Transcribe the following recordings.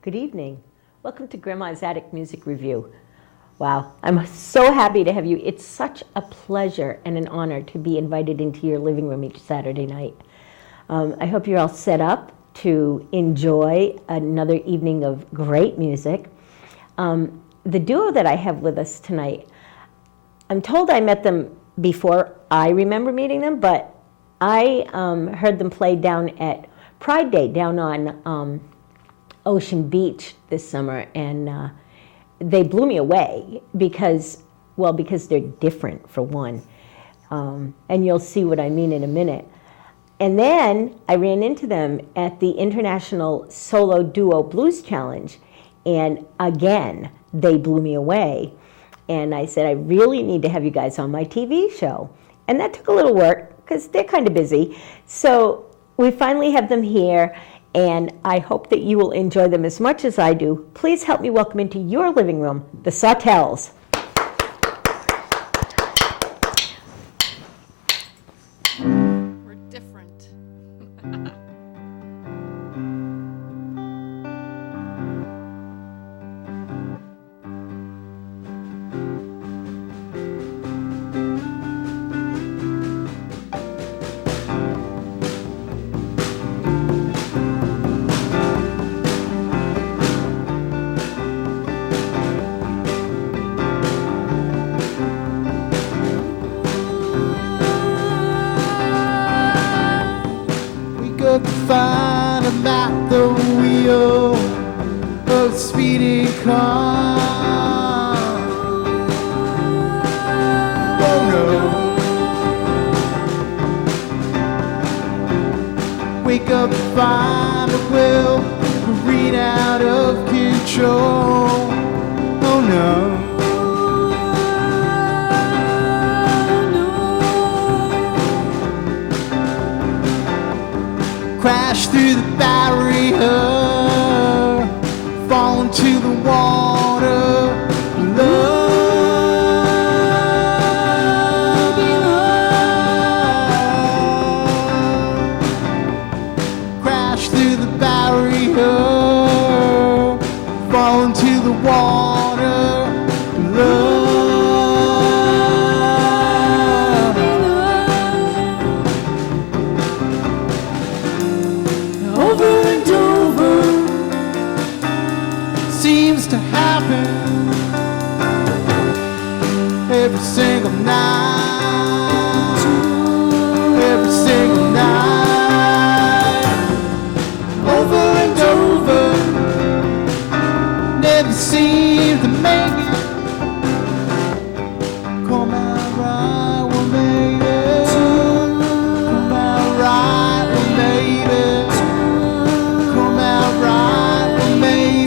Good evening. Welcome to Grandma's Attic Music Review. Wow, I'm so happy to have you. It's such a pleasure and an honor to be invited into your living room each Saturday night. I hope you're all set up to enjoy another evening of great music. The duo that I have with us tonight, I'm told I met them before I remember meeting them, but I heard them play down at Pride Day down on Ocean Beach this summer, and they blew me away because they're different, for one, and you'll see what I mean in a minute. And then I ran into them at the International Solo Duo Blues Challenge, and again, they blew me away. And I said, I really need to have you guys on my TV show. And that took a little work because they're kind of busy. So we finally have them here, and I hope that you will enjoy them as much as I do. Please help me welcome into your living room, the Sawtelles. We're different. Find him at the wheel of a speeding car. Oh no. Wake up and find a will read out of control. Oh no. Crash through the barrier, fall into the water. Love, love. Crash through the barrier, fall into the water. Love. Seems to happen every single night, every single night, over and over. Never seem to make it. Come out right, well maybe. Come out right, well maybe. Come out right, well maybe.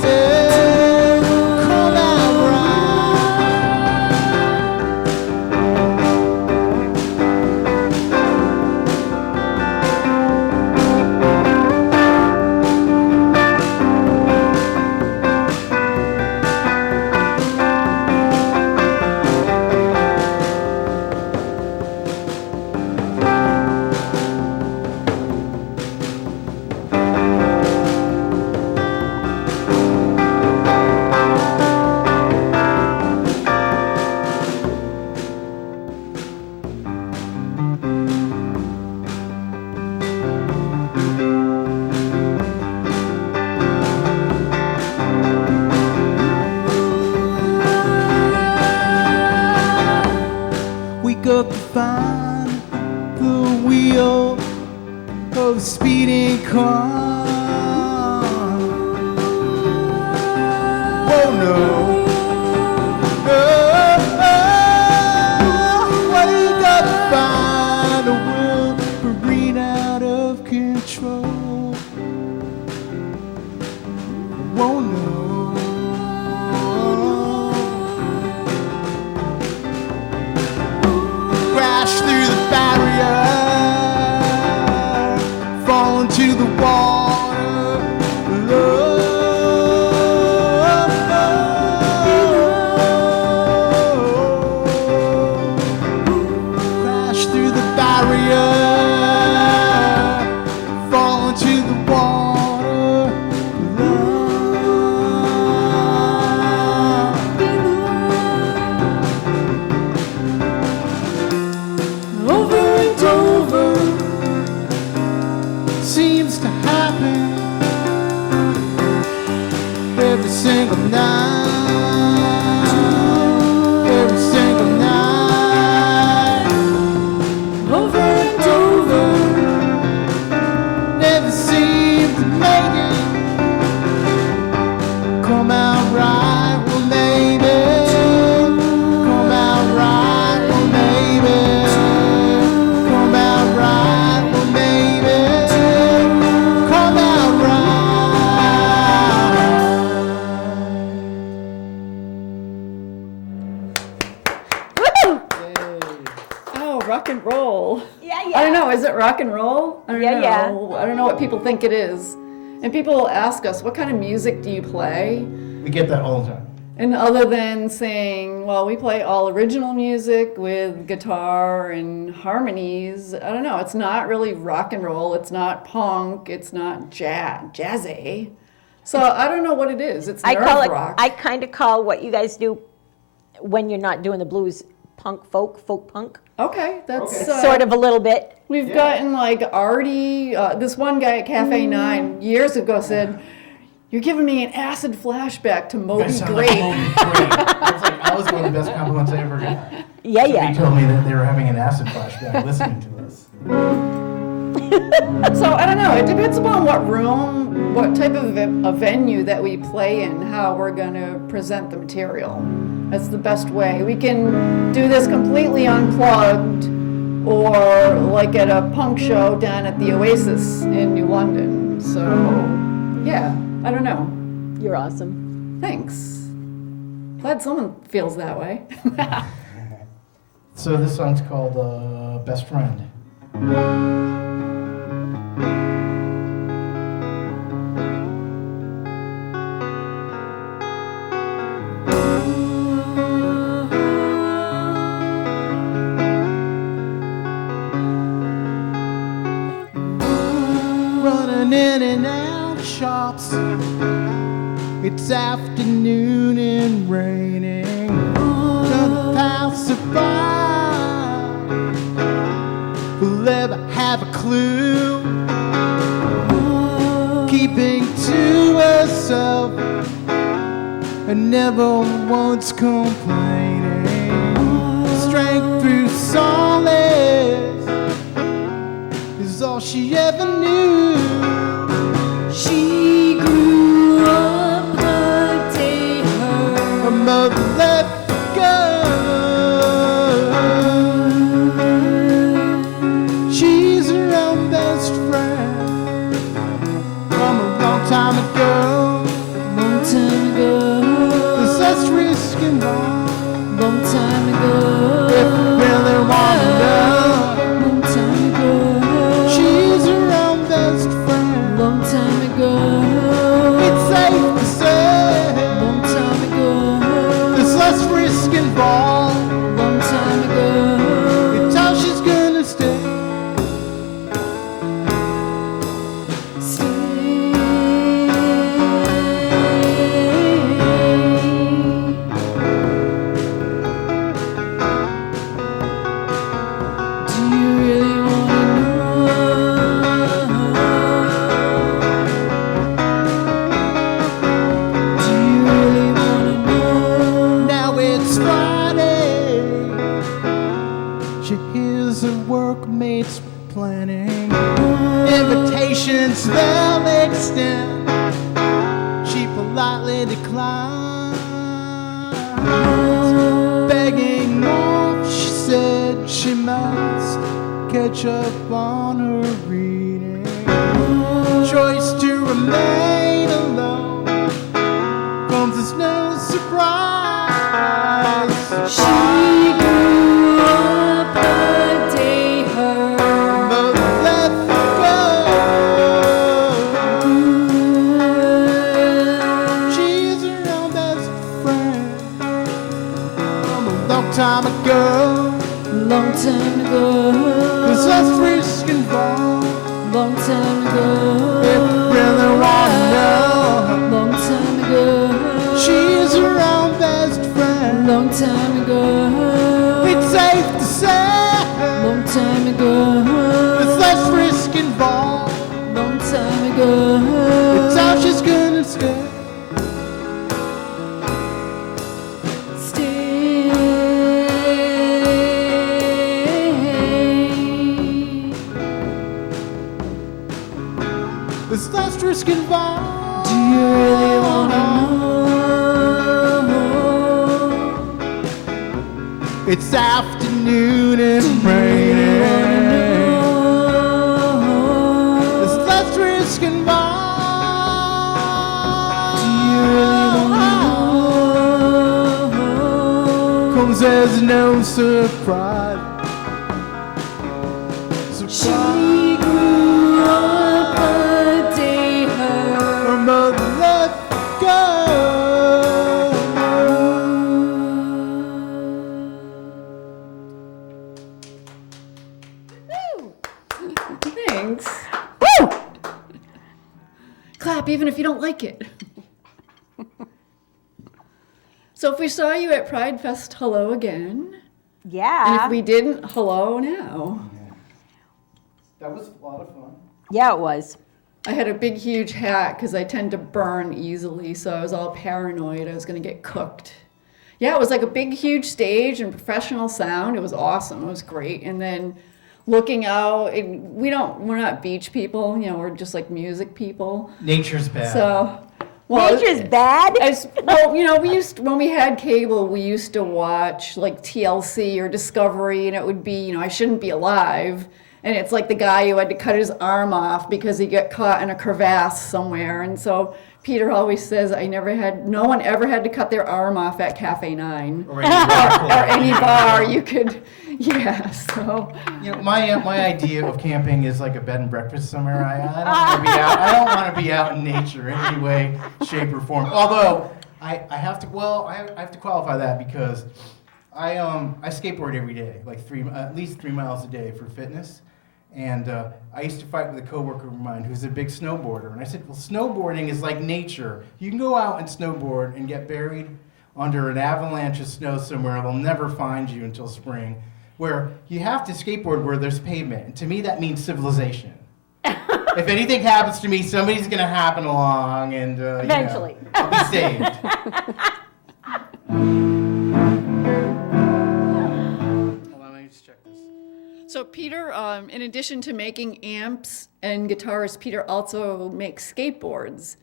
Up to find the wheel of a speeding car. Oh no. Wake up to find a will careen out of control. Oh no. Through the barrier, fall into the water. Love, crash through the barrier. rock and roll. Yeah, I don't know, is it rock and roll? I don't Yeah, know. yeah. I don't know what people think it is. And people ask us, what kind of music do you play? We get that all the time. And other than saying, well, we play all original music with guitar and harmonies, I don't know, it's not really rock and roll, it's not punk, it's not jazzy. So I don't know what it is. It's I nerve call it, rock. I kind of call what you guys do when you're not doing the blues punk, folk punk. Okay, that's Sort of a little bit. We've gotten like Artie, this one guy at Cafe 9 years ago said, "You're giving me an acid flashback to You Moby guys sound like Grape." Moby Grape. That's like, that was one of the best compliments I ever got. Yeah, Somebody yeah. told me that they were having an acid flashback listening to us. So I don't know, it depends upon what room, what type of a venue that we play in, how we're going to present the material. That's the best way. We can do this completely unplugged, or like at a punk show down at the Oasis in New London. So, yeah, I don't know. You're awesome. Thanks. Glad someone feels that way. So this song's called Best Friend. Running in and out shops. It's afternoon and raining. Gonna pass it by. Will ever have a clue. Keeping to herself and never once complaining. Strength through solace is all she ever knew. She grew up the day Her mother let go. She's her own best friend from a long time ago. long time ago, There's less risk involved long time ago, if you really want to know. long time ago, She's her own best friend. long time ago, It's safe to say long time ago, there's less risk involved. long time ago. It's how she's gonna stay. Do you really wanna know? Do you really wanna know? Now it's Friday. She hears her workmates planning invitations they'll extend. She politely declines, begging off. She said she must catch up on her reading. Choice to remain alone comes as no surprise. She grew up the day her mother let go. She's her own best friend from a long time ago. long time ago, There's less risk involved long time ago, if you really want to know. long time ago, She's her own best friend. long time ago, It's safe to say long time ago, there's less risk involved. long time ago. It's how she's gonna stay. There's less risk involved. Do you really wanna know? It's afternoon and raining. There's less risk involved. Do you really wanna know? Comes as no surprise She grew up a day her mother let go. Thanks. Woo! Clap even if you don't like it. So if we saw you at Pride Fest, hello again. And Yeah. if we didn't, hello now. That was a lot of fun. Yeah, it was. I had a big, huge hat because I tend to burn easily, so I was all paranoid I was going to get cooked. Yeah, it was like a big, huge stage and professional sound. It was awesome. It was great. And then looking out, and we're not beach people, you know, we're just like music people. Nature's bad. So, well, Nature's bad. well, you know, when we had cable, we used to watch like TLC or Discovery, and it would be, you know, I Shouldn't Be Alive. And it's like the guy who had to cut his arm off because he got caught in a crevasse somewhere. And so Peter always says, no one ever had to cut their arm off at Cafe 9. Or any bar. Or any bar you could, yeah, so. You know, my idea of camping is like a bed and breakfast somewhere. I don't want to be out. I don't want to be out in nature in any way, shape, or form. Although I have to qualify that because I skateboard every day, like at least 3 miles a day for fitness. And I used to fight with a coworker of mine who's a big snowboarder. And I said, well, snowboarding is like nature. You can go out and snowboard and get buried under an avalanche of snow somewhere. They'll never find you until spring. Where you have to skateboard where there's pavement. And to me, that means civilization. If anything happens to me, somebody's going to happen along and Eventually. I'll be saved. So Peter, in addition to making amps and guitars, Peter also makes skateboards.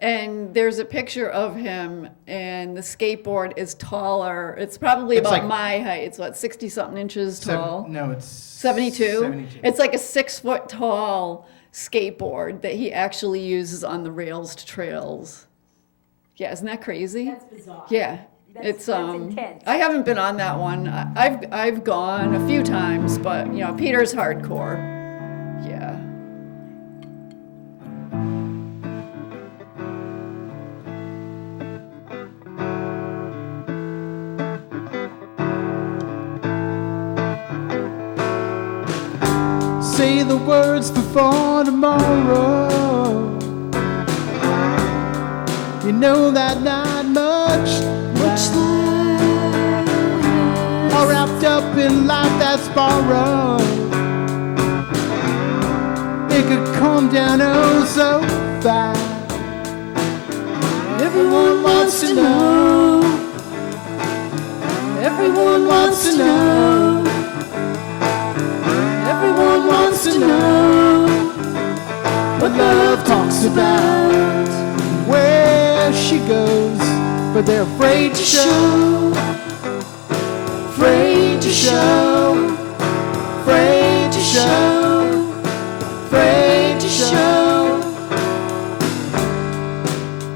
And there's a picture of him, and the skateboard is taller. It's probably It's about like- my height. It's what, 60-something inches tall? No, it's 72? 72. It's like a 6-foot tall skateboard that he actually uses on the rails to trails. Yeah, isn't that crazy? That's bizarre. Yeah. That's intense. I haven't been on that one. I've gone a few times, but you know, Peter's hardcore. Yeah. Say the words before tomorrow. You know that not much all wrapped up in life that's borrowed. It could come down oh so fast. Everyone wants to know. Everyone wants to know. Everyone wants to know what love talks about, where she goes, but they're afraid to show, afraid to show, afraid to show, afraid to show.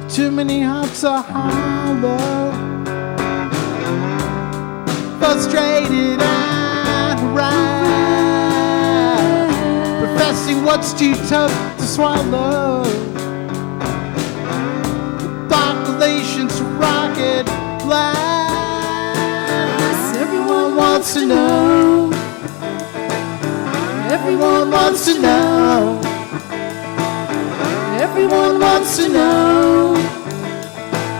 Too many hearts are hollow, frustrated and right, professing what's too tough to swallow. The population's rocket blast. Everyone wants to know. Everyone wants to know. Everyone wants to know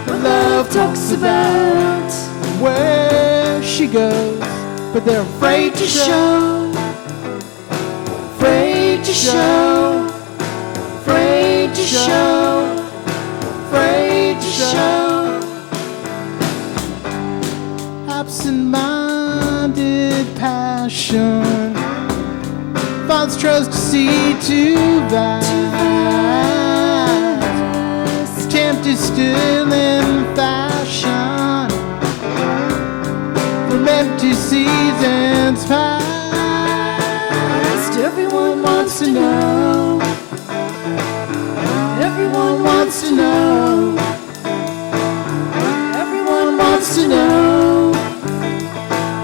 what love talks about, where she goes, but they're afraid to show, afraid to show, afraid to show, afraid to show. Absent-minded passion finds trust to see too vast. Attempt is still in fashion from empty seasons past. Everyone wants to know. Everyone wants to know. Everyone wants to know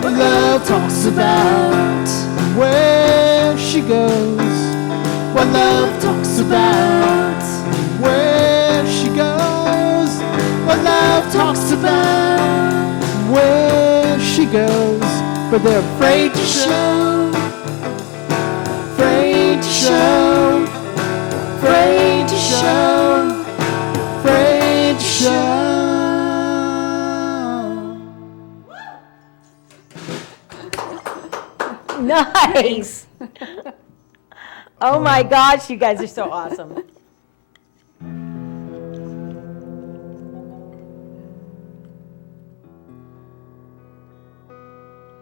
what love talks about, where she goes, love talks about where she goes. What love talks about where she goes. But they're afraid to show. Afraid to show. Afraid to show. Afraid to show. Nice. Oh my gosh, you guys are so awesome.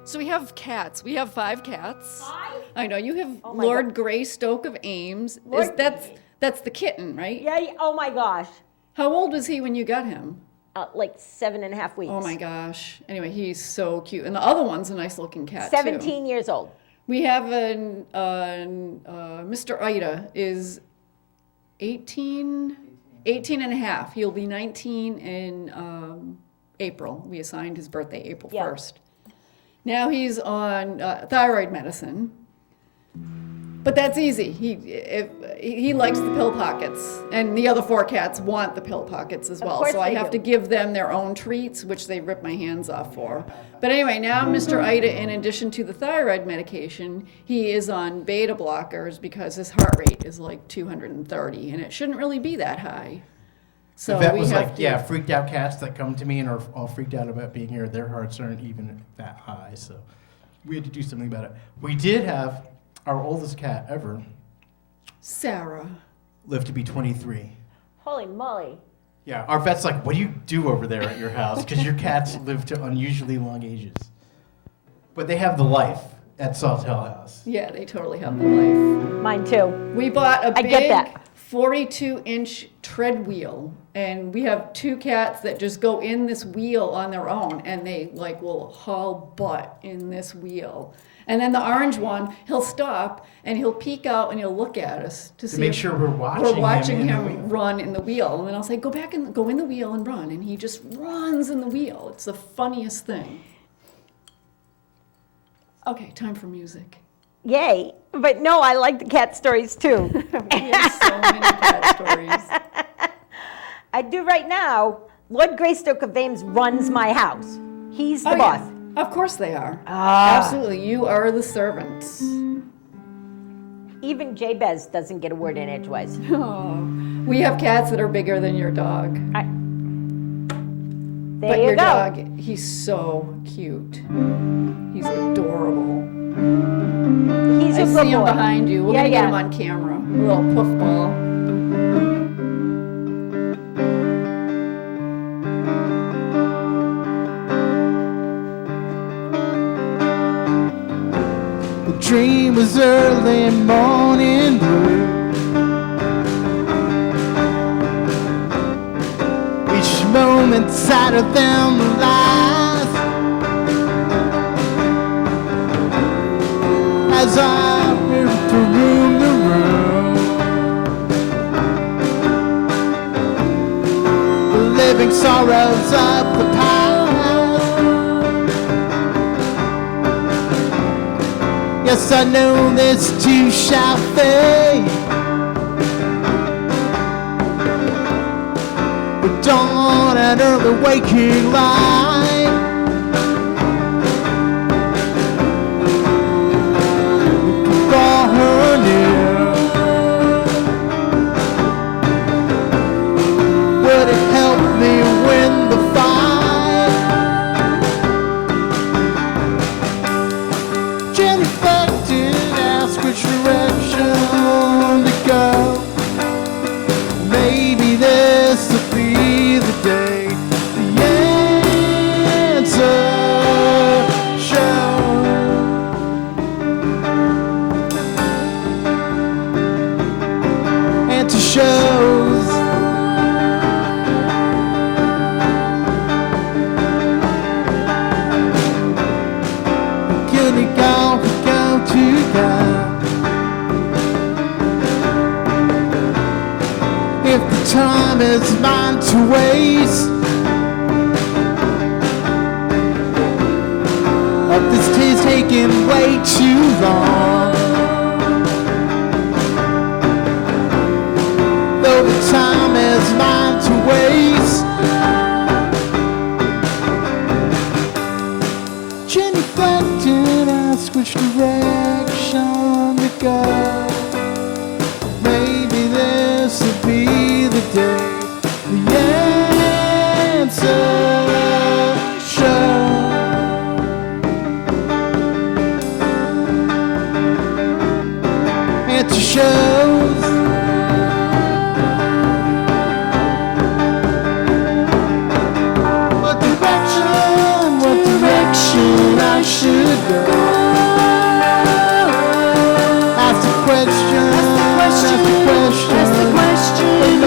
So we have cats. We have 5 cats. 5? I know you have Oh my Lord Greystoke of Ames. Lord- That's the kitten, right? Yeah, oh my gosh. How old was he when you got him? Like 7.5 weeks. Oh my gosh. Anyway, he's so cute. And the other one's a nice looking cat, too. 17 years old. We have Mr. Ida is 18 and a half. He'll be 19 in April. We assigned his birthday April Yeah. 1st. Now he's on thyroid medicine. But that's easy. He likes the pill pockets, and the other 4 cats want the pill pockets as well. course So I they have do. to give them their own treats, which they rip my hands off for. But anyway, now Mr. Ida, in addition to the thyroid medication, he is on beta blockers because his heart rate is like 230, and it shouldn't really be that high. So The vet we was have like, to, yeah, freaked out cats that come to me and are all freaked out about being here, their hearts aren't even that high. So we had to do something about it. We did have our oldest cat ever Sarah. live to be 23. Holy moly. Yeah, our vet's like, what do you do over there at your house? Because your cats live to unusually long ages. But they have the life at Sawtell House. Yeah, they totally have the life. Mine too. We bought a I get big that. 42-inch tread wheel, and we have 2 cats that just go in this wheel on their own, and they like will haul butt in this wheel. And then the orange one, he'll stop and he'll peek out and he'll look at us to see make if sure we're we're watching watching him in the him wheel. run in the wheel. And then I'll say, go in the wheel and run, and he just runs in the wheel. It's the funniest thing. Okay, time for music. Yay. But no, I like the cat stories too. We have so many cat stories. I do right now. Lord Greystoke of Ames runs my house. He's the Oh, boss. yeah. Of course they are. Ah. Absolutely. You are the servants. Even Jabez doesn't get a word in edgewise. Oh, we have cats that are bigger than your dog. There But you your go. dog, he's so cute. He's adorable. He's I a see good him boy. behind you. We're Yeah, gonna get yeah. him on camera. A little puffball. The dream was early morning blue. Each moment sadder than the last. As I moved from room to room, living sorrows of the past. Yes, I know this too shall fade. With dawn and early waking light, draw her near. Would it help me win the fight? Gently reflected, ask which direction to go. Maybe this will be the day the answer shows. Answer shows. Gonna go to God. If the time is mine to waste, if this day's taking way too long, ask which direction to go. Maybe this will be the day the answer shows. Answer shows. What direction I should go. Ask the question, ask the question,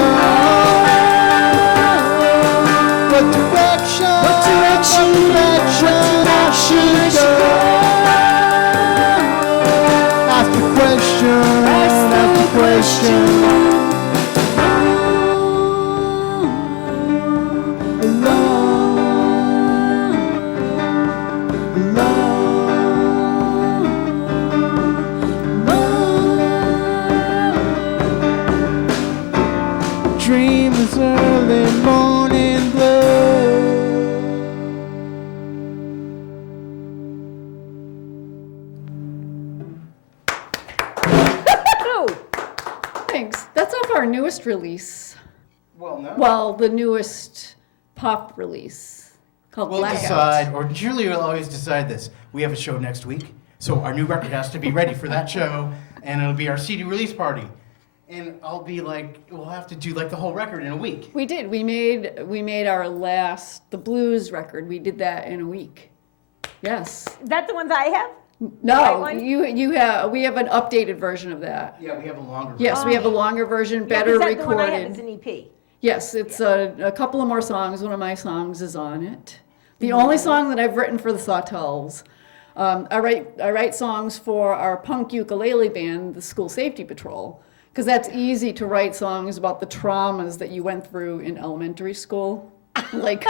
what direction I should go. Ask the question, dreamers early morning blue. Thanks. That's off our newest release. Well, no. Well, the newest pop release called We'll Blackout. decide, or Julie will always decide this. We have a show next week, so our new record has to be ready for that show, and it'll be our CD release party. And I'll be like, we'll have to do like the whole record in a week. We did. We made our last, the blues record. We did that in a week. Yes. Is that the ones I have? No, Right one? you have. We have an updated version of that. Yeah, we have a longer Yes, we have a longer version, Yeah, 'cause better that the one I have recorded. is an E EP. Yes, it's a couple of more songs. One of my songs is on it. The only song that I've written for the Sawtelles. I write songs for our punk ukulele band, the School Safety Patrol, because that's easy to write songs about the traumas that you went through in elementary school, like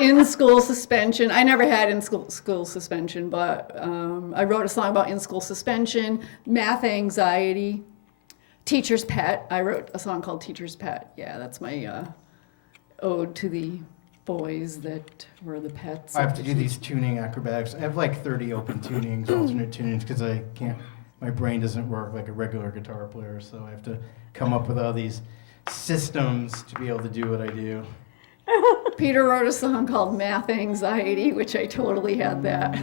in school suspension. I never had in school suspension, but I wrote a song about in school suspension, math anxiety. Teacher's Pet. I wrote a song called Teacher's Pet. Yeah, that's my ode to the boys that were the pets. I have to do these tuning acrobatics. I have like 30 open tunings, alternate tunings, because I can't, my brain doesn't work like a regular guitar player, so I have to come up with all these systems to be able to do what I do. Peter wrote a song called Math Anxiety, which I totally had that.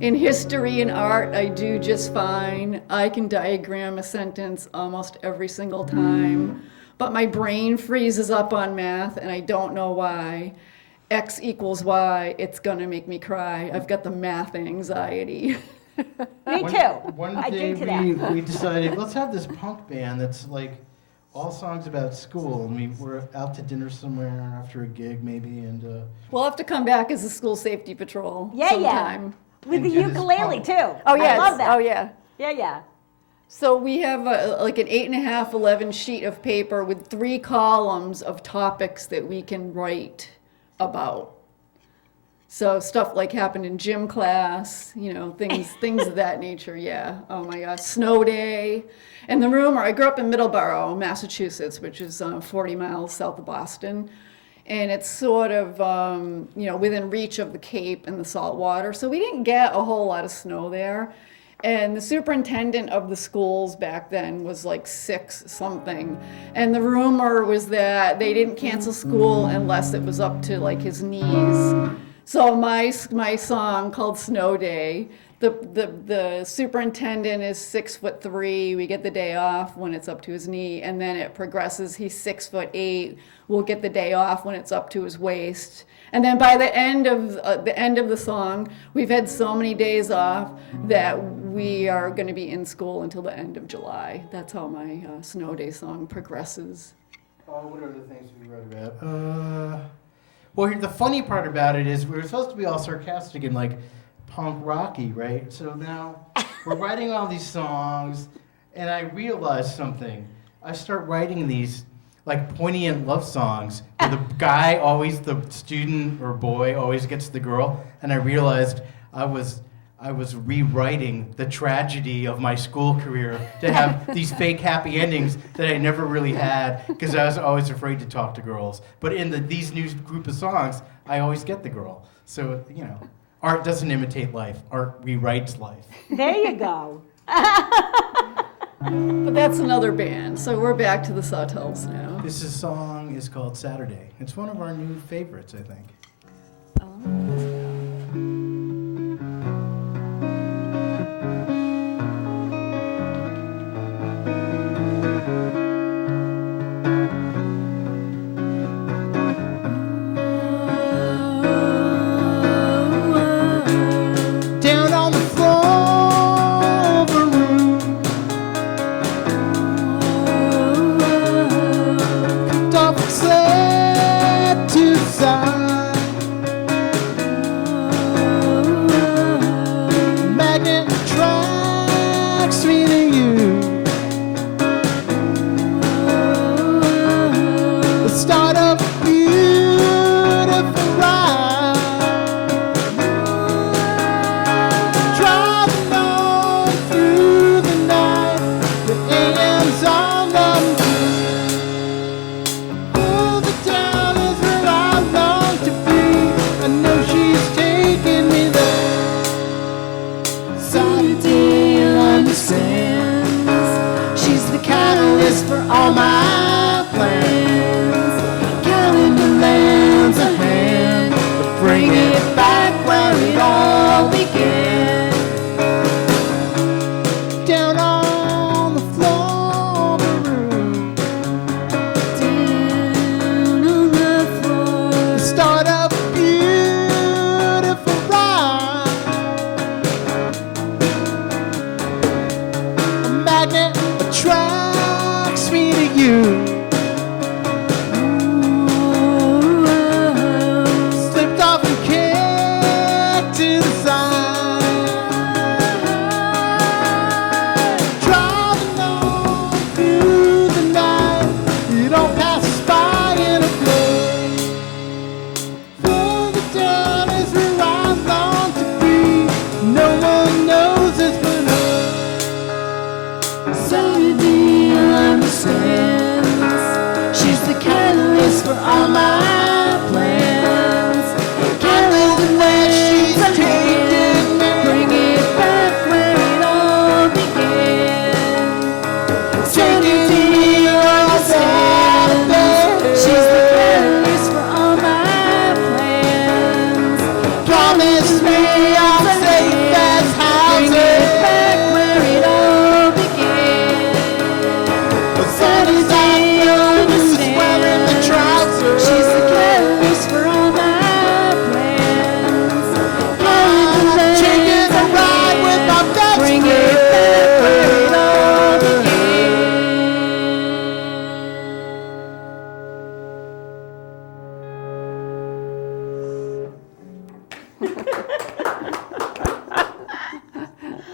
In history and art, I do just fine. I can diagram a sentence almost every single time, but my brain freezes up on math and I don't know why. X equals Y, it's gonna make me cry. I've got the math anxiety. Me too. One I day drink to that. we decided, let's have this punk band that's like all songs about school, and we were out to dinner somewhere after a gig maybe, and We'll have to come back as a school safety patrol Yeah, yeah. sometime. With the And this ukulele punk. too. Oh, yeah. I love that. Oh, yeah. Yeah, yeah. So we have like an 8.5, 11 sheet of paper with 3 columns of topics that we can write about. So stuff like happened in gym class, you know, things of that nature. Yeah. Oh my gosh. Snow day. And the rumor, I grew up in Middleborough, Massachusetts, which is 40 miles south of Boston. And it's sort of, you know, within reach of the Cape and the salt water. So we didn't get a whole lot of snow there. And the superintendent of the schools back then was like 6 something. And the rumor was that they didn't cancel school unless it was up to like his knees. So my song called Snow Day, the superintendent is 6'3". We get the day off when it's up to his knee, and then it progresses. He's 6'8". We'll get the day off when it's up to his waist. And then by the end of the song, we've had so many days off that we are going to be in school until the end of July. That's how my Snow Day song progresses. oh, what are the things we wrote about? Well, the funny part about it is we were supposed to be all sarcastic and like punk rocky, right? So now we're writing all these songs, and I realized something. I start writing these like poignant love songs where the guy always, the student or boy always gets the girl, and I realized I was rewriting the tragedy of my school career to have these fake happy endings that I never really had because I was always afraid to talk to girls. But in these new group of songs, I always get the girl. So, you know, Art doesn't imitate life. Art rewrites life. There you go. But that's another band, so we're back to the Sawtelles now. This song is called Saturday. It's one of our new favorites, I think. Down on the floor of a room, cooked up and set to the side. Magnet attracts me to you. The start of a beautiful ride. Driving on through the night, the AM's on the oh, the town is where I long to be. I know she's taking me there. Saturday understands. She's the catalyst for all my plans. Calendar lands a hand, but bring it back where it all began. Down on the floor of the room, Down on the floor. the start of a beautiful ride. A magnet attracts me to you. Slipped off and kicked to the side. Driving on through the night, it all passes by in a blur. Further down is where I long to be. No one knows it's but her. Saturday understands. She's the catalyst for all my plans. Calendar lands a hand, bring it back where it all began. Saturday understands. She's the catalyst for all my plans. Promise me I'll safe as Bring it back where it all began. Saturday wearing the understands. trousers. She's the catalyst for all my plans. Calendar Taking a ride with my best Bring friend. it back where it all began.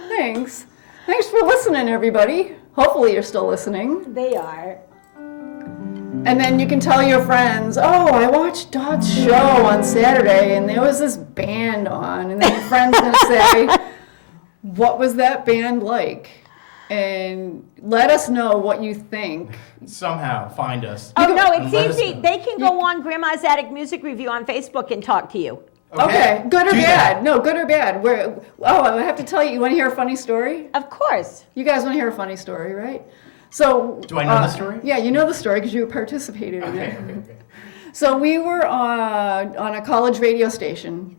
Thanks. Thanks for listening, everybody. Hopefully you're still listening. They are. And then you can tell your friends, oh, I watched Dot's show on Saturday and there was this band on. And then your friend's going to say, what was that band like? And let us know what you think. Somehow find us. Oh, no, And it's let us easy. know. They can go on Grandma's Attic Music Review on Facebook and talk to you. Okay, good or do bad? that. No, good or bad. I have to tell you, you want to hear a funny story? Of course. You guys want to hear a funny story, right? So. Do I know the story? Yeah, you know the story because you participated in Okay, it. okay, okay. So we were on a college radio station,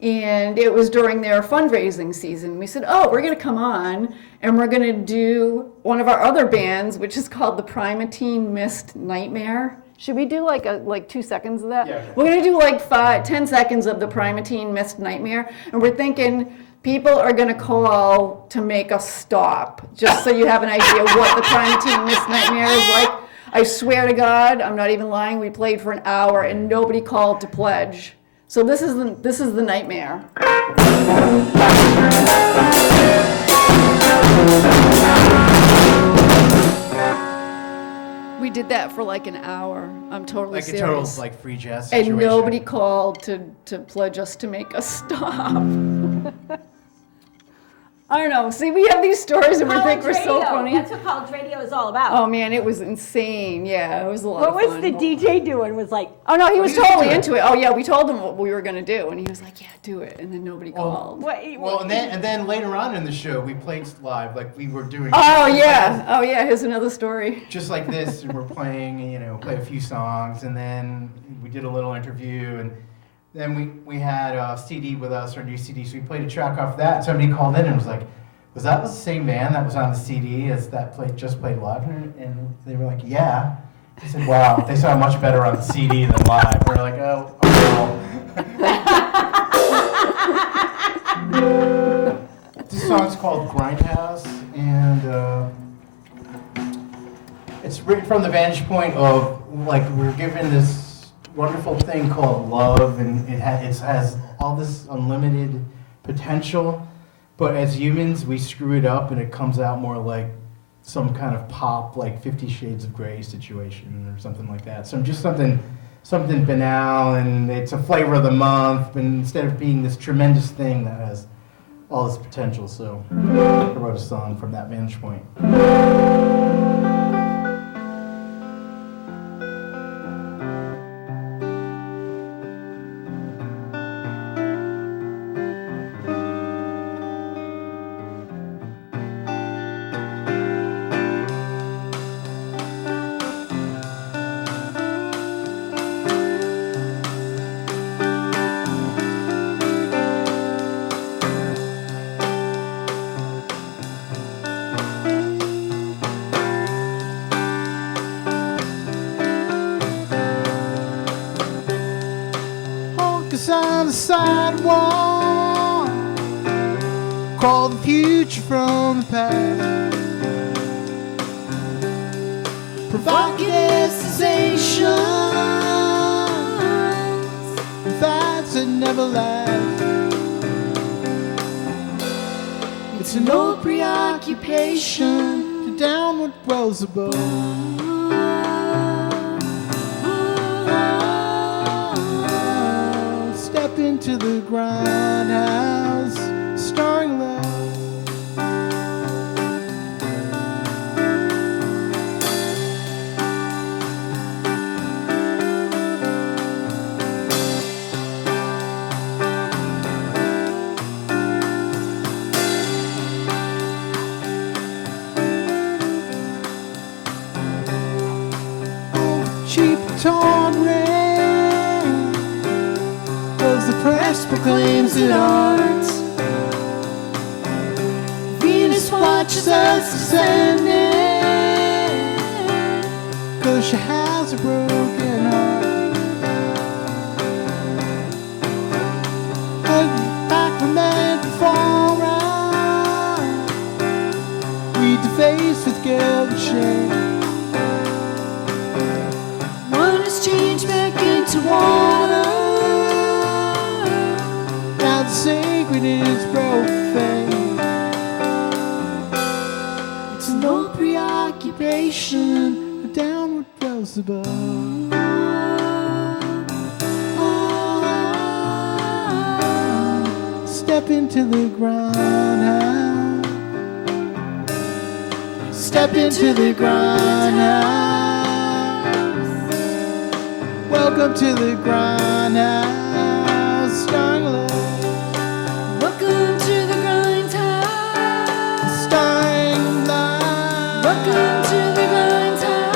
and it was during their fundraising season. We said, oh, we're going to come on, and we're going to do one of our other bands, which is called the Primatine Mist Nightmare. Should we do like 2 seconds of that? Yeah, okay. We're going to do like 10 seconds of the Primatine Mist Nightmare, and we're thinking people are going to call to make us stop, just so you have an idea what the Primatine Mist Nightmare is like. I swear to God, I'm not even lying, we played for an hour and nobody called to pledge. So this is the nightmare. We did that for like an hour. I'm totally Like a serious. total like free jazz situation. And nobody called to pledge us to make us stop. I don't know. See, we have these stories and we think we're so funny. That's what college radio is all about. Oh man, it was insane. Yeah, it was a lot What of was fun. the DJ doing? Was like, Oh no, he was He was totally into into it. Oh yeah, we told him what we were gonna do, and he was like, "Yeah, do it." And then nobody called. what? Well, and then later on in the show, we played live, like we were doing. Oh yeah, here's another story. Just like this, and we're playing, play a few songs, and then we did a little interview, and then we had a CD with us, our new CD, so we played a track off that. Somebody called in and was like, "Was that the same band that was on the CD as that just played live?" And they were like, "Yeah." I said, "Wow, they sound much better on the CD than live." We're like, "Oh well." This song's called Grindhouse, and it's written from the vantage point of, like, we're given this wonderful thing called love, and it has all this unlimited potential, but as humans, we screw it up, and it comes out more like some kind of pop, like 50 Shades of Grey situation or something like that. So just something banal, and it's a flavor of the month, but instead of being this tremendous thing that has all this potential. So I wrote a song from that vantage point. On the sidewalk, call the future from the past, provocative sensations, fights that never last. It's an old preoccupation to down what dwells above. Step into the grindhouse, starring love. Cheap torn ring, the press proclaims it art. Venus watches us descending, 'cause she has a broken heart. Back from that fall round, we deface with guilt and shame. One is changed back into water. Sacred is profane. It's no preoccupation, a downward dwells above. Step into the grindhouse. Step into the grindhouse. Welcome to the grindhouse, starring love. Welcome to the grindhouse. Starring love. Welcome to the grindhouse.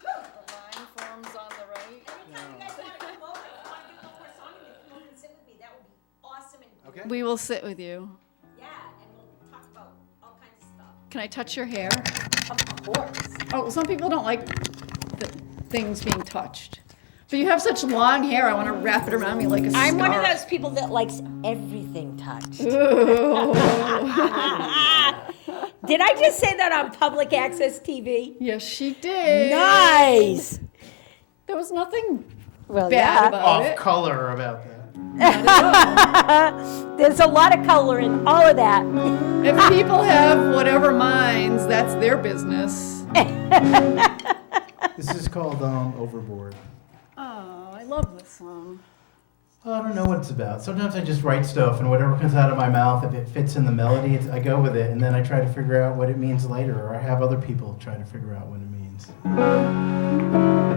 The line forms on the right. Okay. We will sit with you. Yeah, and we'll talk about all kinds of stuff. Can I touch your hair? Of course. Oh, some people don't like things being touched. But you have such long hair, I want to wrap it around me like a scarf. I'm one of those people that likes everything touched. Ooh. Did I just say that on public access TV? Yes, she did. Nice. There was nothing Well, bad about Off it. color about that. There's a lot of color in all of that. If people have whatever minds, that's their business. This is called Overboard. Oh, I love this song. Well, I don't know what it's about. Sometimes I just write stuff, and whatever comes out of my mouth, if it fits in the melody, I go with it, and then I try to figure out what it means later, or I have other people try to figure out what it means.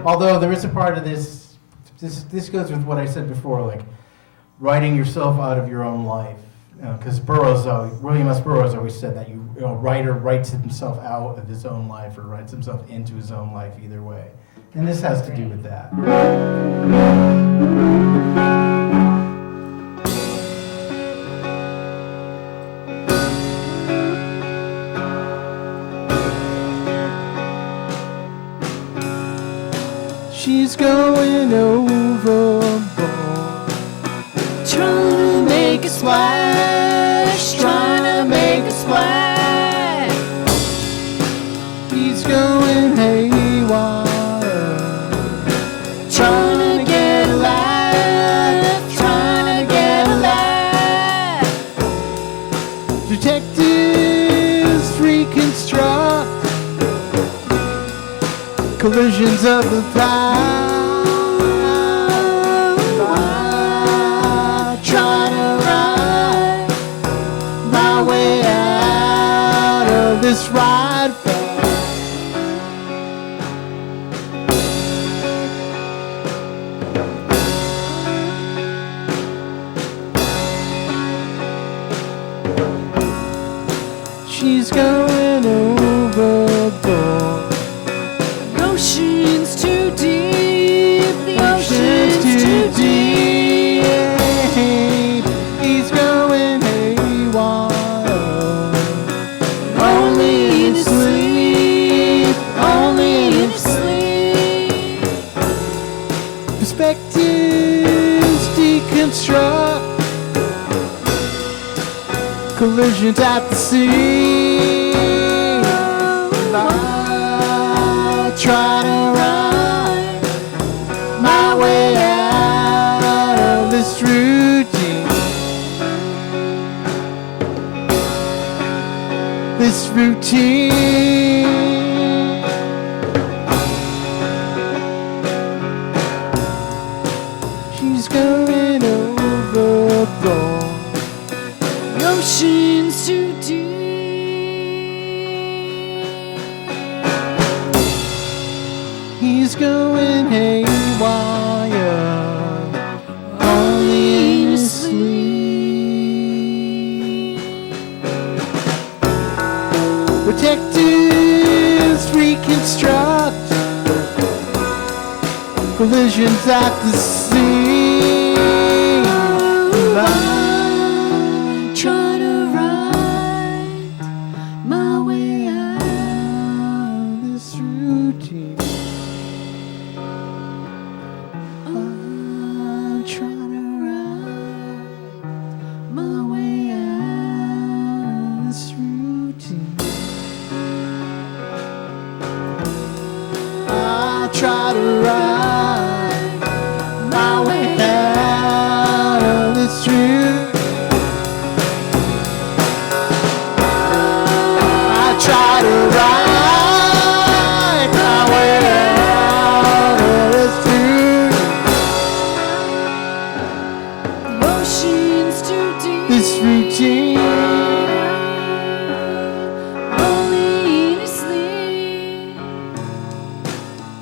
Although there is a part of this goes with what I said before, like writing yourself out of your own life. Because William S. Burroughs always said that a writer writes himself out of his own life or writes himself into his own life either way. And this has to do with that. She's going overboard, trying to make a splash, trying to make a splash. He's going haywire, trying to get a laugh, trying to get a laugh. Detectives reconstruct collisions of the past. Trying to ride my way out of this ride fast. She's going overboard. The ocean's too deep. The ocean's too deep. He's going haywire. Only in his sleep. Only in his sleep. Perspectives deconstruct. Collisions at the sea. Try to ride my way out of this routine. This routine. She's going overboard. The ocean's too deep. He's going haywire, only in his sleep. Detectives reconstruct collisions at the scene. I'm trying to ride my way out of this routine. I'm trying to ride my way out of this routine. I try to ride my way out of this routine. I try to ride my way out of this routine. The ocean's too deep. This routine. Only in his sleep.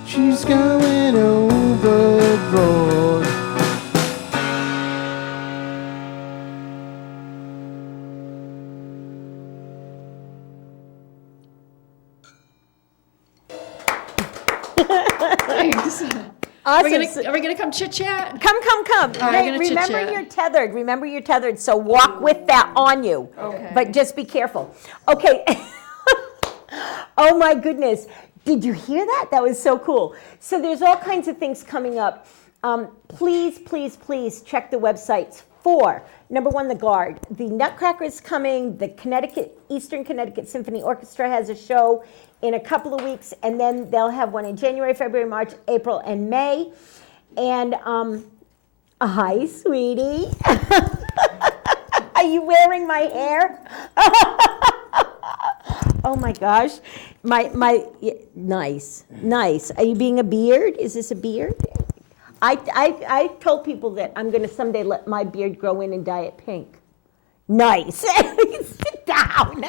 She's going overboard. Thanks. Awesome. Are we gonna come chit chat? Come. All right, Hey, gonna remember chit-chat. you're tethered. Remember you're tethered. So walk with that on you. Okay. But just be careful. Okay. Oh my goodness. Did you hear that? That was so cool. So there's all kinds of things coming up. Please check the websites for, number one, the Guard. The Nutcracker is coming. The Eastern Connecticut Symphony Orchestra has a show in a couple of weeks, and then they'll have one in January, February, March, April, and May. And hi, sweetie. Are you wearing my hair? Oh my gosh, nice. Are you being a beard? Is this a beard? I told people that I'm going to someday let my beard grow in and dye it pink. Nice. Sit down.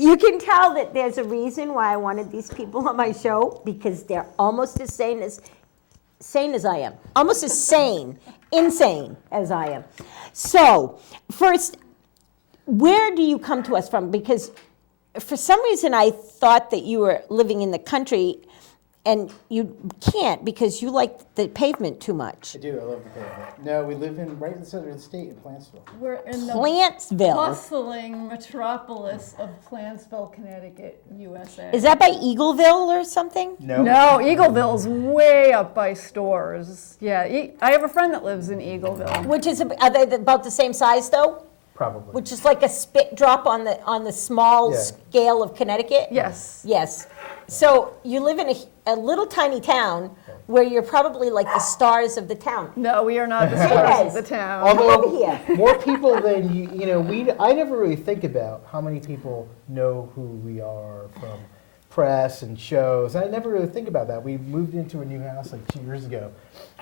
You can tell that there's a reason why I wanted these people on my show, because they're almost as sane as I am. Almost as insane as I am. So, first, where do you come to us from? Because for some reason I thought that you were living in the country, and you can't because you like the pavement too much. I do. I love the pavement. No, we live right in the center of the state in Plantsville. We're in the Plantsville. bustling metropolis of Plantsville, Connecticut, USA. Is that by Eagleville or something? No. No, Eagleville's way up by Stores. Yeah, I have a friend that lives in Eagleville. Which is, are they about the same size though? Probably. Which is like a spit drop on the small Yeah. scale of Connecticut? Yes. Yes. So you live in a little tiny town where you're probably like the stars of the town. No, we are not the Hey, stars guys. of the town. Come over here. More people than you know, I never really think about how many people know who we are from press and shows. I never really think about that. We moved into a new house like 2 years ago.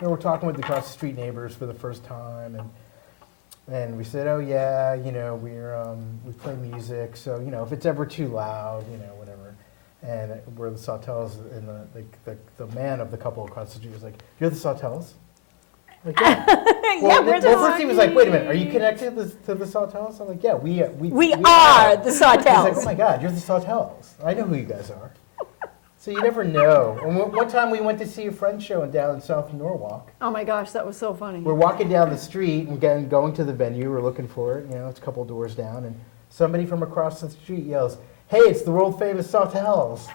And we're talking with the across the street neighbors for the first time, and we said, oh yeah, we play music, so if it's ever too loud, whatever. And we're the Sawtelles, and the man of the couple across the street was like, "You're the Sawtelles?" Like, yeah. Yeah, we're the first he was like, "Wait a minute, are you connected to the Sawtelles?" I'm like, "Yeah, we are the He's like, "Oh Sawtelles. my God, you're the Sawtelles! I know who you guys are." So you never know. And one time we went to see a friend's show down in South Norwalk. Oh my gosh, that was so funny. We're walking down the street and going to the venue. We're looking for it. It's a couple doors down, and somebody from across the street yells, "Hey, it's the world famous Sawtelles!"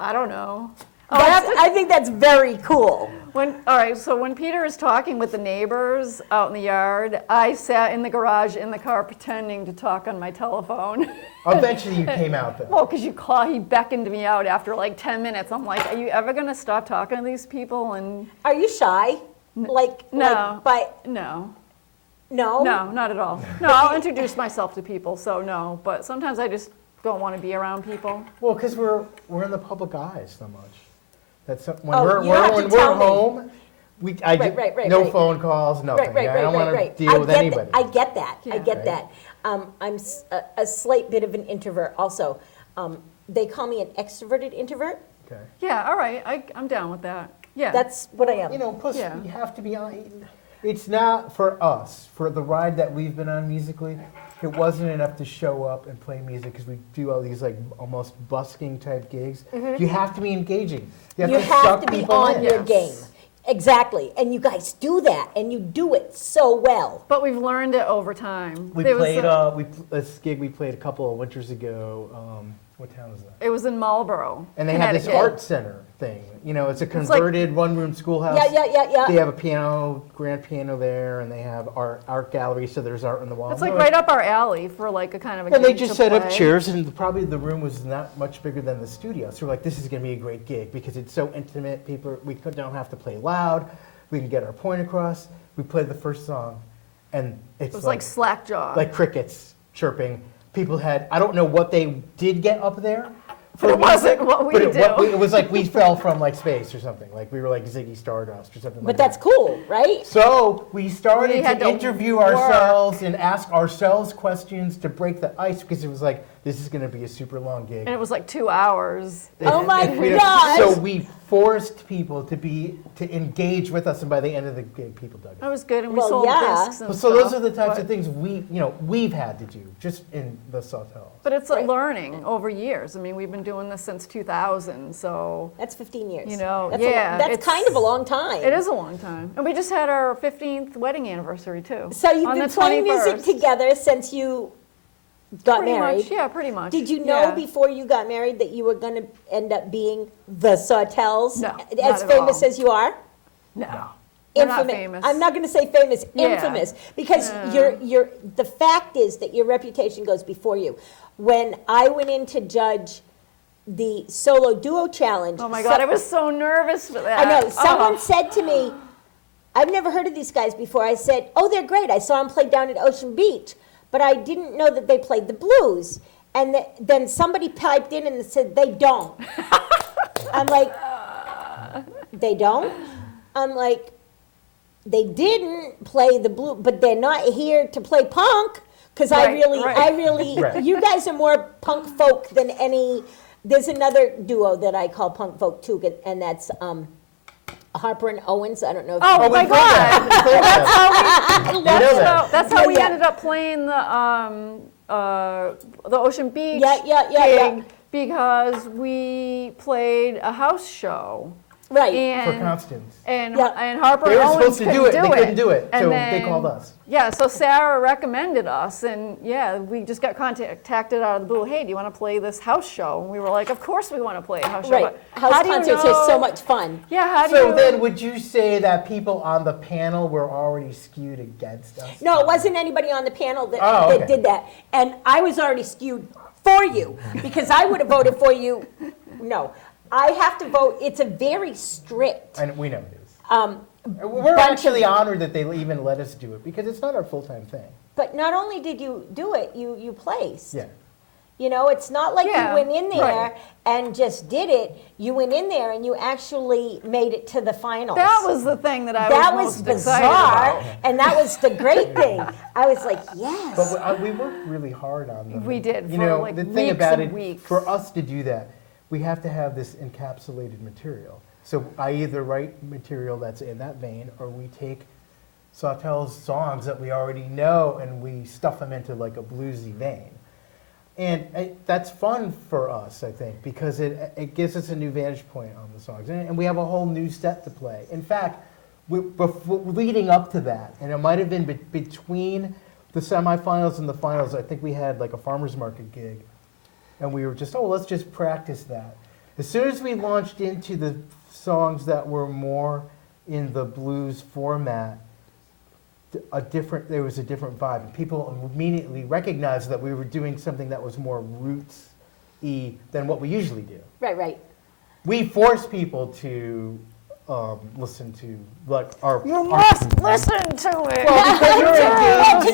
I don't know. I think that's very cool. All right, so when Peter is talking with the neighbors out in the yard, I sat in the garage in the car pretending to talk on my telephone. Eventually, you came out though. Well, because he beckoned me out after like 10 minutes. I'm like, are you ever going to stop talking to these people? And Are you shy? No. No, no, not at all. No, I'll introduce myself to people, so no. But sometimes I just don't want to be around people. Well, because we're in the public eye so much. That's when Oh, we're you have to when tell we're me. home. Right, no right. phone calls, nothing. Right. I don't want to deal I with get anybody. I get that. I Yeah. get Right. that. I'm a slight bit of an introvert also. They call me an extroverted introvert. Okay. Yeah, all right, I'm down with that. Yeah. That's what I am. Plus Yeah. you have to be on. It's not for us, for the ride that we've been on musically. It wasn't enough to show up and play music because we do all these like almost busking type gigs. You have to be engaging. You to have suck to be people on in. your game. Exactly. And you guys do that, and you do it so well. But we've learned it over time. We There was played a- this gig we played a couple of winters ago. What town is that? It was in Marlboro, And they have this Connecticut. art center thing. It's a like- converted one-room schoolhouse. Yeah. They have a piano, grand piano there, and they have art gallery, so there's art on the wall. It's like right up our alley for like a kind of a And they gig just to set up play. chairs, and probably the room was not much bigger than the studio. So we're like, this is going to be a great gig because it's so intimate. We don't have to play loud. We can get our point across. We played the first song, and It was like slackjaw. like crickets chirping. People had, I don't know what they did get up there. But it wasn't what we but it, do. It was like we fell from like space or something. Like we were like Ziggy Stardust or something. But like that's that. cool, right? So we started We had to to interview work. ourselves and ask ourselves questions to break the ice because it was like this is going to be a super long gig. And it was like 2 hours. Oh my If we don't- gosh. So we forced people to engage with us, and by the end of the gig, people dug it. It was good, and we Well, sold yeah. discs and So those stuff, are the types but- of things we've had to do just in the Sawtelles. But it's Right. a learning over years. I mean, we've been doing this since 2000, so That's 15 years. that's that's it's- kind of a long time. It is a long time. And we just had our 15th wedding anniversary too. So you've on been the playing music 21st. together since you got Pretty married. much, yeah, pretty much. Did you know Yeah. before you got married that you were going to end up being the Sawtelles? No, As not at famous all. as you are? No. We're not Infamous. famous. I'm not going to say famous, Yeah. infamous, because Yeah. the fact is that your reputation goes before you. When I went in to judge the solo duo challenge, Oh my God, I was so nervous for that. I know. Someone Oh. said to me, I've never heard of these guys before. I said, oh, they're great. I saw them play down at Ocean Beach, but I didn't know that they played the blues. And then somebody piped in and said, they don't. I'm like, They don't? I'm like, they didn't play the blue, but they're not here to play punk. Because I Right, really, Right. you guys are more punk folk than any. There's another duo that I call punk folk too, and that's Harper and Owens. I don't know if Oh, you my we played that. God. We played that. I We know that. That's how we Yeah. ended up playing the Ocean Beach Yeah. gig, because we played a house show. Right. For And, Constance. and Harper They and were Owens supposed to do it. They couldn't do it. And So then- they called us. Yeah, so Sarah recommended us, and yeah, we just got contacted out of the blue. Hey, do you want to play this house show? And we were like, of course we want to play a house show. Right. But House how do you concerts are so know- much fun. Yeah, how do So you? then, would you say that people on the panel were already skewed against us? No, it wasn't anybody on the panel that, Oh, that okay. did that. And I was already skewed for you because I would have voted for you. No, I have to vote. It's a very strict. And we know it is. bunch We're of- actually honored that they even let us do it because it's not our full-time thing. But not only did you do it, you placed. Yeah. You know, it's not like Yeah, you went in there right. and just did it. You went in there and you actually made it to the finals. That was the thing that I That was was most excited bizarre, about. and that was the great thing. I was like, yes. But we worked really hard on them. We did, You for, know, like, the thing weeks about and it, weeks. for us to do that, we have to have this encapsulated material. So I either write material that's in that vein, or we take Sawtelles songs that we already know and we stuff them into like a bluesy vein. And that's fun for us, I think, because it gives us a new vantage point on the songs. And we have a whole new set to play. In fact, leading up to that, and it might have been between the semifinals and the finals, I think we had like a farmer's market gig. And we were just, let's just practice that. As soon as we launched into the songs that were more in the blues format, there was a different vibe. And people immediately recognized that we were doing something that was more roots-y than what we usually do. Right. We force people to listen to like our. You must listen to it. Well, because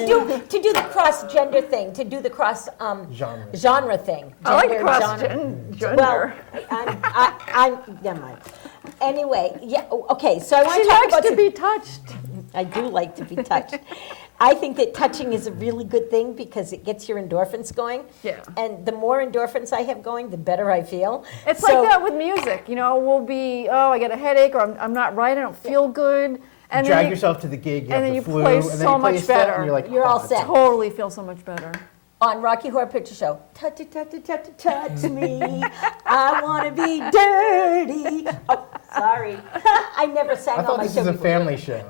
you're Well, to do the cross gender thing, to do the cross genre thing. I like Gender, cross genre. gender. Well, I'm never mind. Anyway, yeah, okay. So I want She to talk likes about to be touched. I do like to be touched. I think that touching is a really good thing because it gets your endorphins going. Yeah. And the more endorphins I have going, the better I feel. It's So- like that with music. You know, we'll be, I get a headache, or I'm not right, I don't feel good. And drag then yourself to the gig, you and have then the you flu, play and then so you play much a set, better. and you're like, You're all it's set. totally feel so much better. On Rocky Horror Picture Show, touch me, I want to be dirty. Oh, sorry. I never sang I on thought my this show was a before. family show.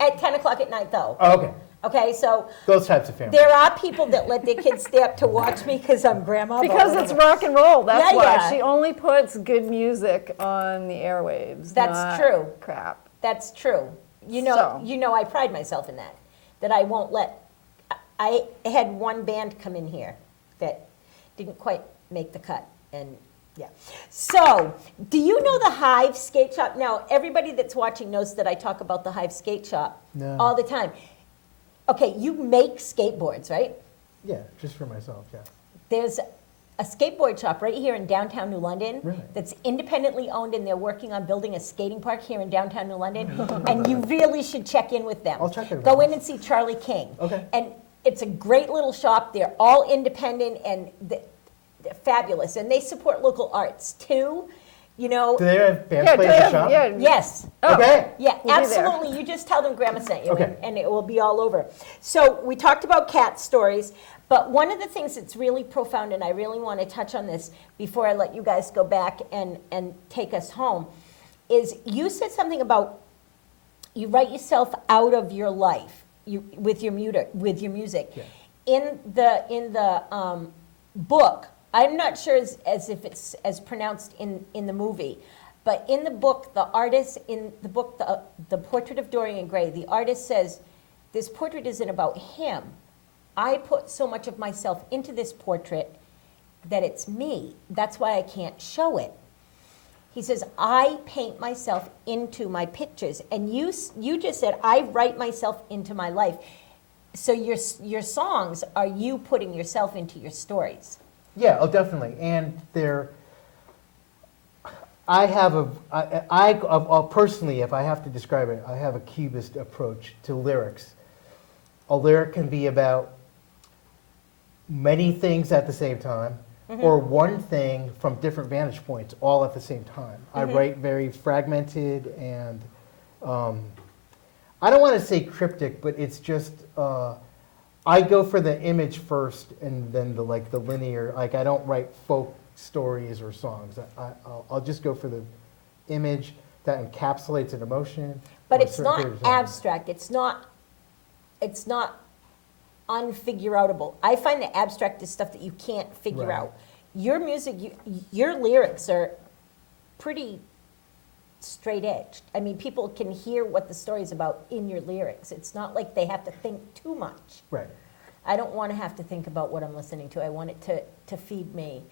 At 10 o'clock at night, though. Oh, okay. Okay, so Those types of family. there are people that let their kids stay up to watch me because I'm grandma. Because it's rock and roll, that's Yeah, why. yeah. She only puts good music on the airwaves. That's not true. Crap. That's true. You know, So. I pride myself in that I won't let. I had one band come in here that didn't quite make the cut, and yeah. So, do you know the Hive Skate Shop? Now, everybody that's watching knows that I talk about the Hive Skate Shop No. all the time. Okay, you make skateboards, right? Yeah, just for myself, yeah. There's a skateboard shop right here in downtown New London Really? that's independently owned, and they're working on building a skating park here in downtown New London. And you really should check in with them. I'll check it out. Go in and see Charlie King. Okay. And it's a great little shop. They're all independent and they're fabulous. And they support local arts too. You know. Do they have band Yeah, play do at they the have- shop? yeah. Yes. Okay. Yeah, We'll be there. absolutely. You just tell them Grandma sent you, Okay. and it will be all over. So we talked about cat stories, but one of the things that's really profound, and I really want to touch on this before I let you guys go back and take us home, is you said something about you write yourself out of your life with your music. Yeah. In the book, I'm not sure as if it's as pronounced in the movie, but in the book, the artist in the book, the Portrait of Dorian Gray, the artist says, this portrait isn't about him. I put so much of myself into this portrait that it's me. That's why I can't show it. He says, I paint myself into my pictures. And you just said, I write myself into my life. So your songs are you putting yourself into your stories. Yeah, oh, definitely. And I have personally, if I have to describe it, I have a cubist approach to lyrics. A lyric can be about many things at the same time, or one thing from different vantage points, all at the same time. I write very fragmented and I don't want to say cryptic, but it's just I go for the image first, and then the linear. Like I don't write folk stories or songs. I'll just go for the image that encapsulates an emotion. But or a it's certain not period of time. abstract. It's not unfigure-outable. I find that abstract is stuff that you can't figure Right. out. Your music, your lyrics are pretty straight-edged. I mean, people can hear what the story's about in your lyrics. It's not like they have to think too much. Right. I don't want to have to think about what I'm listening to. I want it to feed me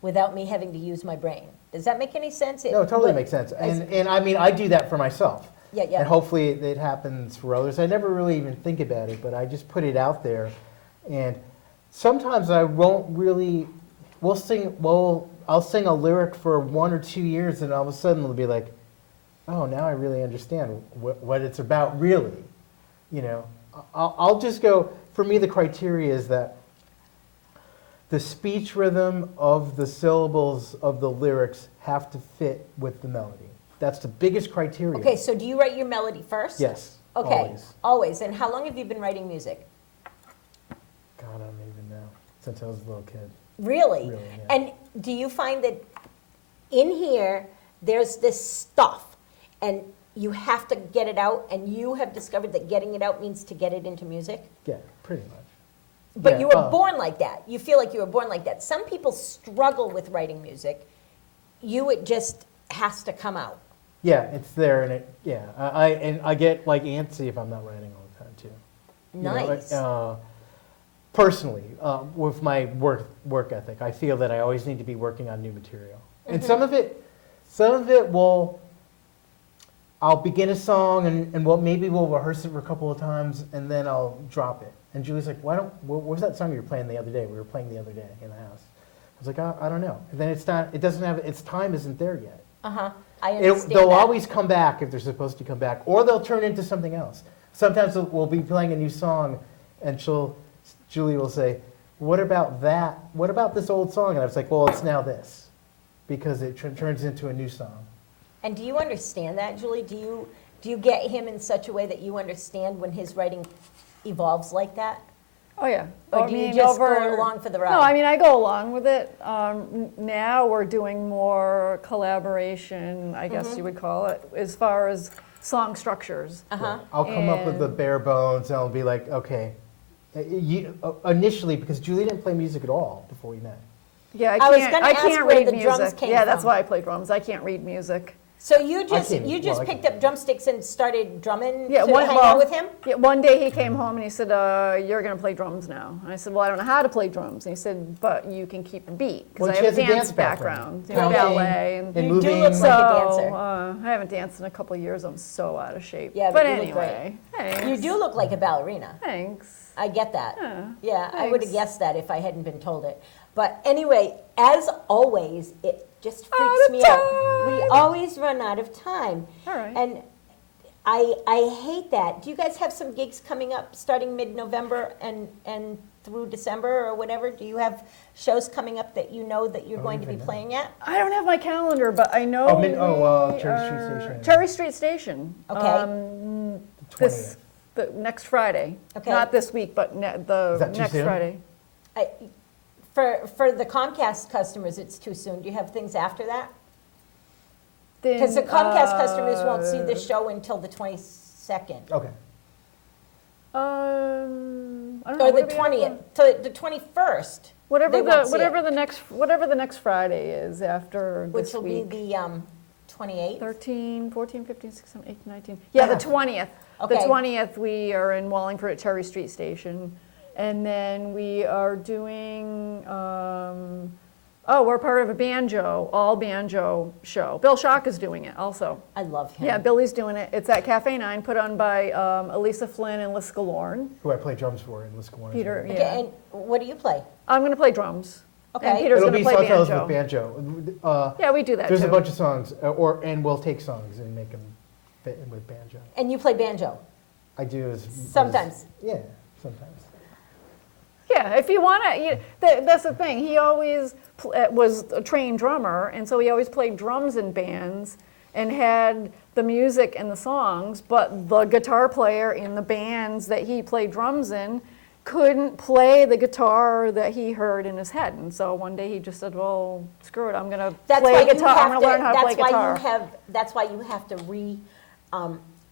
without me having to use my brain. Does that make any sense? No, it totally makes sense. And I mean, I do that for myself. Yeah, yeah. And hopefully it happens for others. I never really even think about it, but I just put it out there. And sometimes I won't really, I'll sing a lyric for 1 or 2 years, and all of a sudden it'll be like, oh, now I really understand what it's about, really. You know, I'll just go, for me, the criteria is that the speech rhythm of the syllables of the lyrics have to fit with the melody. That's the biggest criteria. Okay, so do you write your melody first? Yes. Okay, Always. always. And how long have you been writing music? God, I don't even know. Since I was a little kid. Really? Really, yeah. And do you find that in here, there's this stuff, and you have to get it out, and you have discovered that getting it out means to get it into music? Yeah, pretty much. But Yeah, you were born like that. You feel like you were born like that. Some people struggle with writing music. It just has to come out. Yeah, it's there, and I get like antsy if I'm not writing all the time too. You know, Nice. Personally, with my work ethic, I feel that I always need to be working on new material. And some of it I'll begin a song and maybe we'll rehearse it for a couple of times and then I'll drop it. And Julie's like, what was that song you were playing the other day? We were playing the other day in the house. I was like, I don't know. And then its time isn't there yet. Uh-huh. I understand They'll that. always come back if they're supposed to come back, or they'll turn into something else. Sometimes we'll be playing a new song, and Julie will say, "What about that? What about this old song?" And I was like, "Well, it's now this, because it turns into a new song." And do you understand that, Julie? Do you get him in such a way that you understand when his writing evolves like that? Oh, yeah. Or I do you mean, just go along for the ride? No, I mean, I go along with it. Now we're doing more collaboration, I guess you would call it, as far as song structures. Uh-huh. I'll come up with the And- bare bones, and I'll be like, "Okay." Initially, because Julie didn't play music at all before we met. Yeah, I was can't- gonna I ask can't where read the drums music. came Yeah, that's from. why I play drums. I can't read music. So you just can't- you just well, I picked can- up drumsticks and started drumming Yeah, to hang out with him? Yeah, one day he came home and he said, "You're going to play drums now." And I said, "Well, I don't know how to play drums." And he said, "But you can keep a beat because Well, I she have a has a dance dance background. background, you know, Counting ballet." and You do moving. look So like a dancer. I haven't danced in a couple of years. I'm so out of shape. Yeah, but but you look anyway, thanks. You do look like a ballerina. Thanks. I get that. Yeah, Yeah, I would have thanks. guessed that if I hadn't been told it. But anyway, as always, it just Out freaks of me out. We always run out of time. All right. And I hate that. Do you guys have some gigs coming up starting mid-November and through December or whatever? Do you have shows coming up that you know that you're going to be even know. playing at? I don't have my calendar, but I know. Cherry Street Station. Cherry Street Station. Okay. This the next Friday. Okay. Not this week, but Is the that too next soon? Friday. For the Comcast customers, it's too soon. Do you have things after that? Then, Because the Comcast customers won't see the show until the 22nd. Okay. I don't know. Or what the do we have 20th, to the 21st. Whatever They won't see whatever it. the next Friday is after Which this will week. be the 28th. 13, 14, 15, 16, 18, 19. Yeah, the 20th. The Okay. 20th, we are in Wallingford at Cherry Street Station. And then we are doing, we're part of a all banjo show. Bill Schock is doing it also. I love him. Yeah, Billy's doing it. It's at Cafe 9, put on by Elisa Flynn and Liska Lorne. Who I play drums for in Liscomore. Peter, Okay, yeah. and what do you play? I'm going to play drums. Okay. And Peter's It'll gonna be play Sawtelles banjo. with banjo. Yeah, we do that There's too. a bunch of songs, and we'll take songs and make them fit in with banjo. And you play banjo? I do Sometimes. Yeah, sometimes. Yeah, if you want to, that's the thing. He always was a trained drummer, and so he always played drums in bands and had the music and the songs, but the guitar player in the bands that he played drums in couldn't play the guitar that he heard in his head. And so one day he just said, well, screw it, I'm going to play guitar. I'm going to learn how to play guitar. That's why you have to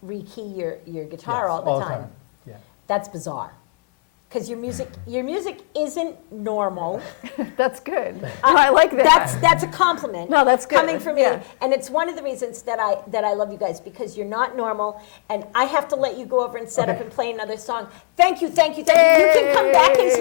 re-key your guitar Yes, all the time. Yeah. That's bizarre. Because your music isn't normal. That's good. No, I like that. That's a compliment. No, that's good. Coming from me, Yeah. and it's one of the reasons that I love you guys, because you're not normal, and I have to let you go over and set up and play another song. Thank you. You can come back as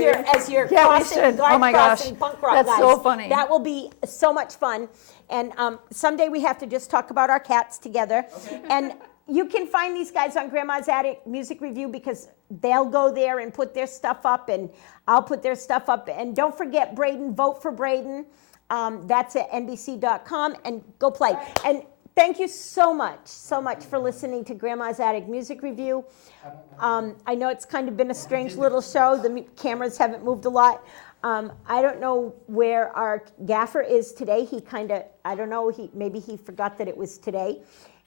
your Yeah, we crossing, should. guard Oh my gosh. crossing punk rock That's guys. so funny. That will be so much fun, and someday we have to just talk about our cats together, and. You can find these guys on Grandma's Attic Music Review because they'll go there and put their stuff up, and I'll put their stuff up. And don't forget, Braden, vote for Braden. That's at NBC.com, and go play. And thank you so much for listening to Grandma's Attic Music Review. I know it's kind of been a strange little show. The cameras haven't moved a lot. I don't know where our gaffer is today. I don't know, maybe he forgot that it was today.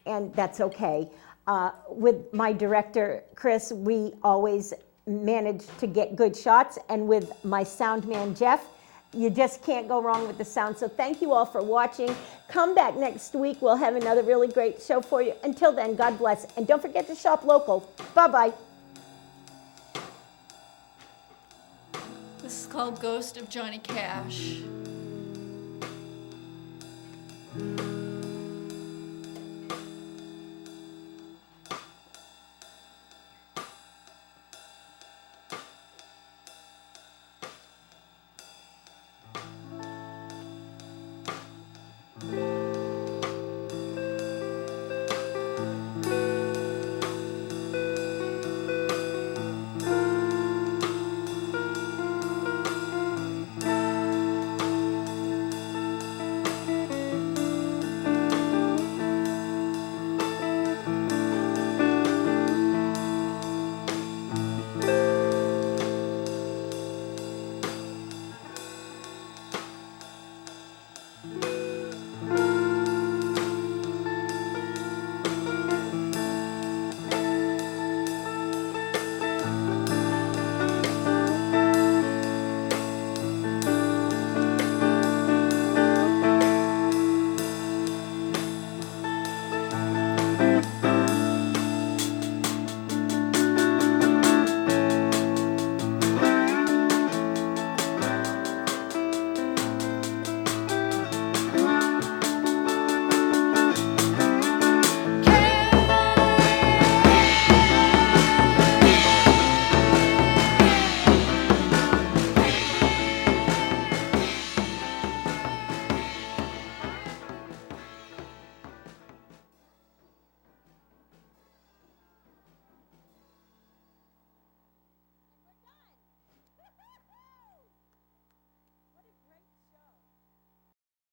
And that's okay. With my director, Chris, we always manage to get good shots. And with my sound man, Jeff, you just can't go wrong with the sound. So thank you all for watching. Come back next week. We'll have another really great show for you. Until then, God bless. And don't forget to shop local. Bye-bye. This is called Ghost of Johnny Cash.